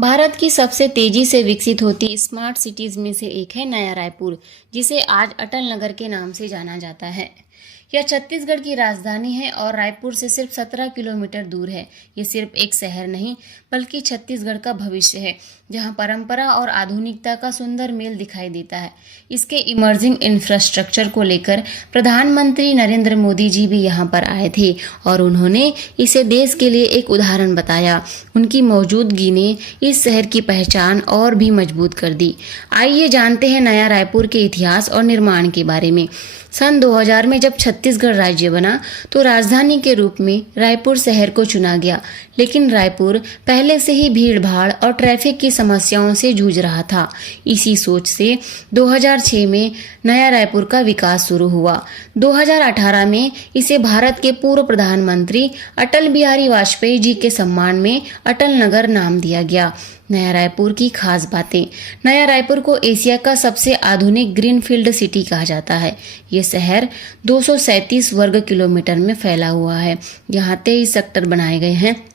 भारत की सबसे तेजी से विकसित होती स्मार्ट सिटीज में से एक है नया रायपुर, जिसे आज अटल नगर के नाम से जाना जाता है। यह छत्तीसगढ़ की राजधानी है और रायपुर से सिर्फ 17 किलोमीटर दूर है। ये सिर्फ एक शहर नहीं, बल्कि छत्तीसगढ़ का भविष्य है, जहां परंपरा और आधुनिकता का सुंदर मेल दिखाई देता है। इसके इमर्जिंग इंफ्रास्ट्रक्चर को लेकर प्रधानमंत्री नरेंद्र मोदी जी भी यहां पर आए थे और उन्होंने इसे देश के लिए एक उदाहरण बताया। उनकी मौजूदगी ने इस शहर की पहचान और भी मजबूत कर दी। आइए जानते हैं नया रायपुर के इतिहास और निर्माण के बारे में। सन 2000 में जब छत्तीसगढ़ राज्य बना तो राजधानी के रूप में रायपुर शहर को चुना गया, लेकिन रायपुर पहले से ही भीड़-भाड़ और ट्रैफिक की समस्याओं से जूझ रहा था। इसी सोच से 2006 में नया रायपुर का विकास शुरू हुआ। 2018 में इसे भारत के पूर्व प्रधानमंत्री अटल बिहारी वाजपेयी जी के सम्मान में अटल नगर नाम दिया गया। नया रायपुर की खास बातें। नया रायपुर को एशिया का सबसे आधुनिक ग्रीनफील्ड सिटी कहा जाता है। ये शहर 237 वर्ग किलोमीटर में फैला हुआ है। यहाँ 23 सेक्टर बनाए गए हैं।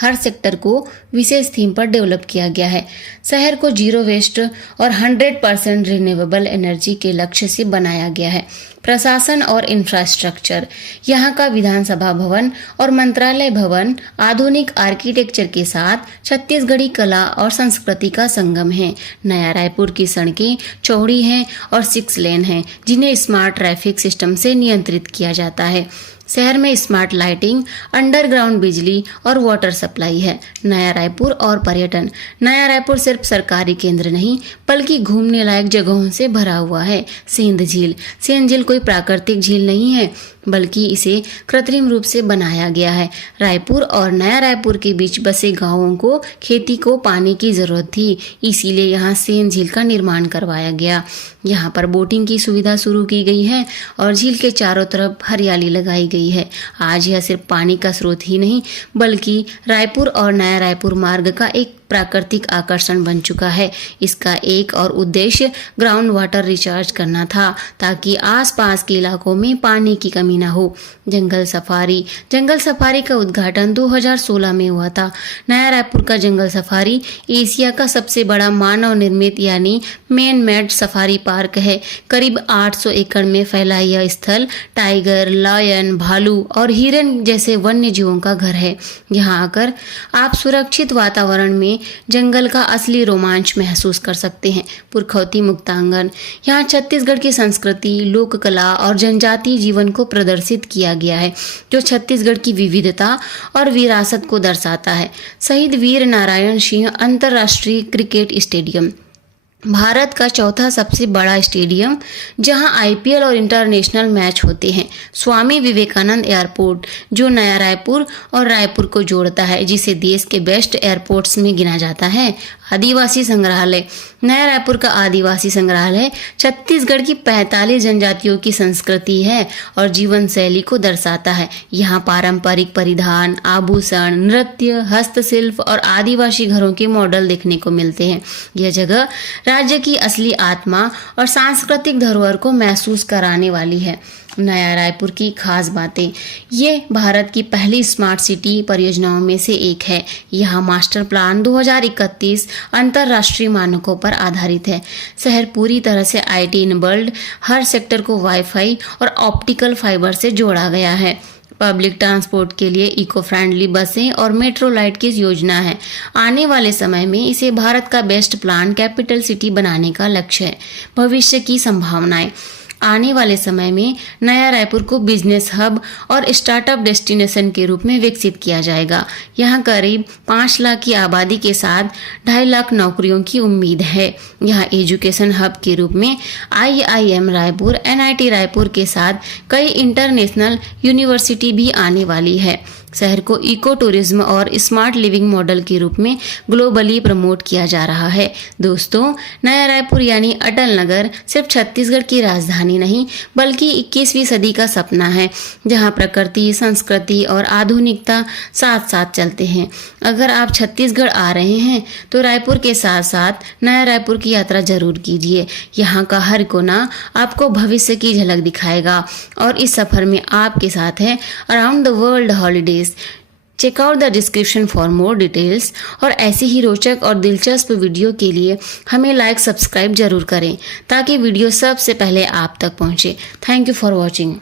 हर सेक्टर को विशेष थीम पर डेवलप किया गया है। शहर को जीरो वेस्ट और 100% रिन्यूएबल एनर्जी के लक्ष्य से बनाया गया है। प्रशासन और इंफ्रास्ट्रक्चर। यहाँ का विधानसभा भवन और मंत्रालय भवन आधुनिक आर्किटेक्चर के साथ छत्तीसगढ़ी कला और संस्कृति का संगम है। नया रायपुर की सड़कें चौड़ी हैं और 6 लेन हैं, जिन्हें स्मार्ट ट्रैफिक सिस्टम से नियंत्रित किया जाता है। शहर में स्मार्ट लाइटिंग, अंडरग्राउंड बिजली और वाटर सप्लाई है। नया रायपुर और पर्यटन। नया रायपुर सिर्फ सरकारी केंद्र नहीं, बल्कि घूमने लायक जगहों से भरा हुआ है। सेंध झील। सेंध झील कोई प्राकृतिक झील नहीं है, बल्कि इसे कृत्रिम रूप से बनाया गया है। रायपुर और नया रायपुर के बीच बसे गांवों को खेती को पानी की जरूरत थी, इसीलिए यहाँ सेंध झील का निर्माण करवाया गया। यहाँ पर बोटिंग की सुविधा शुरू की गई है और झील के चारों तरफ हरियाली लगाई गई है। आज यह सिर्फ पानी का स्रोत ही नहीं, बल्कि रायपुर और नया रायपुर मार्ग का एक प्राकृतिक आकर्षण बन चुका है। इसका एक और उद्देश्य ग्राउंड वाटर रिचार्ज करना था, ताकि आसपास के इलाकों में पानी की कमी ना हो। जंगल सफारी। जंगल सफारी का उद्घाटन 2016 में हुआ था। नया रायपुर का जंगल सफारी एशिया का सबसे बड़ा मानव निर्मित यानी मैन मेड सफारी पार्क है। करीब 800 एकड़ में फैला यह स्थल टाइगर, लायन, भालू और हिरन जैसे वन्य जीवों का घर है। यहाँ आकर आप सुरक्षित वातावरण में जंगल का असली रोमांच महसूस कर सकते हैं। पुरखौती मुक्तांगन। यहाँ छत्तीसगढ़ की संस्कृति, लोक कला और जनजातीय जीवन को प्रदर्शित किया गया है, जो छत्तीसगढ़ की विविधता और विरासत को दर्शाता है। शहीद वीर नारायण सिंह अंतर्राष्ट्रीय क्रिकेट स्टेडियम। भारत का चौथा सबसे बड़ा स्टेडियम, जहां आईपीएल और इंटरनेशनल मैच होते हैं। स्वामी विवेकानंद एयरपोर्ट, जो नया रायपुर और रायपुर को जोड़ता है, जिसे देश के बेस्ट एयरपोर्ट्स में गिना जाता है। आदिवासी संग्रहालय। नया रायपुर का आदिवासी संग्रहालय छत्तीसगढ़ की 45 जनजातियों की संस्कृति है और जीवन शैली को दर्शाता है। यहाँ पारंपरिक परिधान, आभूषण, नृत्य, हस्तशिल्प और आदिवासी घरों के मॉडल देखने को मिलते हैं। यह जगह राज्य की असली आत्मा और सांस्कृतिक धरोहर को महसूस कराने वाली है। नया रायपुर की खास बातें। ये भारत की पहली स्मार्ट सिटी परियोजनाओं में से एक है। यहाँ मास्टर प्लान 2031 अंतर्राष्ट्रीय मानकों पर आधारित है। शहर पूरी तरह से आईटी इनेबल्ड, हर सेक्टर को वाईफाई और ऑप्टिकल फाइबर से जोड़ा गया है। पब्लिक ट्रांसपोर्ट के लिए इको फ्रेंडली बसें और मेट्रो लाइट की योजना है। आने वाले समय में इसे भारत का बेस्ट प्लान कैपिटल सिटी बनाने का लक्ष्य है। भविष्य की संभावनाएं। आने वाले समय में नया रायपुर को बिजनेस हब और स्टार्टअप डेस्टिनेशन के रूप में विकसित किया जाएगा। यहाँ करीब 5 लाख की आबादी के साथ 2.5 लाख नौकरियों की उम्मीद है। यहाँ एजुकेशन हब के रूप में आईआईएम रायपुर, एनआईटी रायपुर के साथ कई इंटरनेशनल यूनिवर्सिटी भी आने वाली है। शहर को इको टूरिज्म और स्मार्ट लिविंग मॉडल के रूप में ग्लोबली प्रमोट किया जा रहा है। दोस्तों, नया रायपुर यानी अटल नगर सिर्फ छत्तीसगढ़ की राजधानी नहीं, बल्कि 21वीं सदी का सपना है, जहां प्रकृति, संस्कृति और आधुनिकता साथ साथ चलते हैं। अगर आप छत्तीसगढ़ आ रहे हैं तो रायपुर के साथ साथ नया रायपुर की यात्रा जरूर कीजिए। यहाँ का हर कोना आपको भविष्य की झलक दिखाएगा और इस सफर में आपके साथ है around the world holidays. Check out the description for more details. और ऐसी ही रोचक और दिलचस्प वीडियो के लिए हमें लाइक सब्सक्राइब जरूर करें ताकि वीडियो सबसे पहले आप तक पहुंचे। Thank you for watching.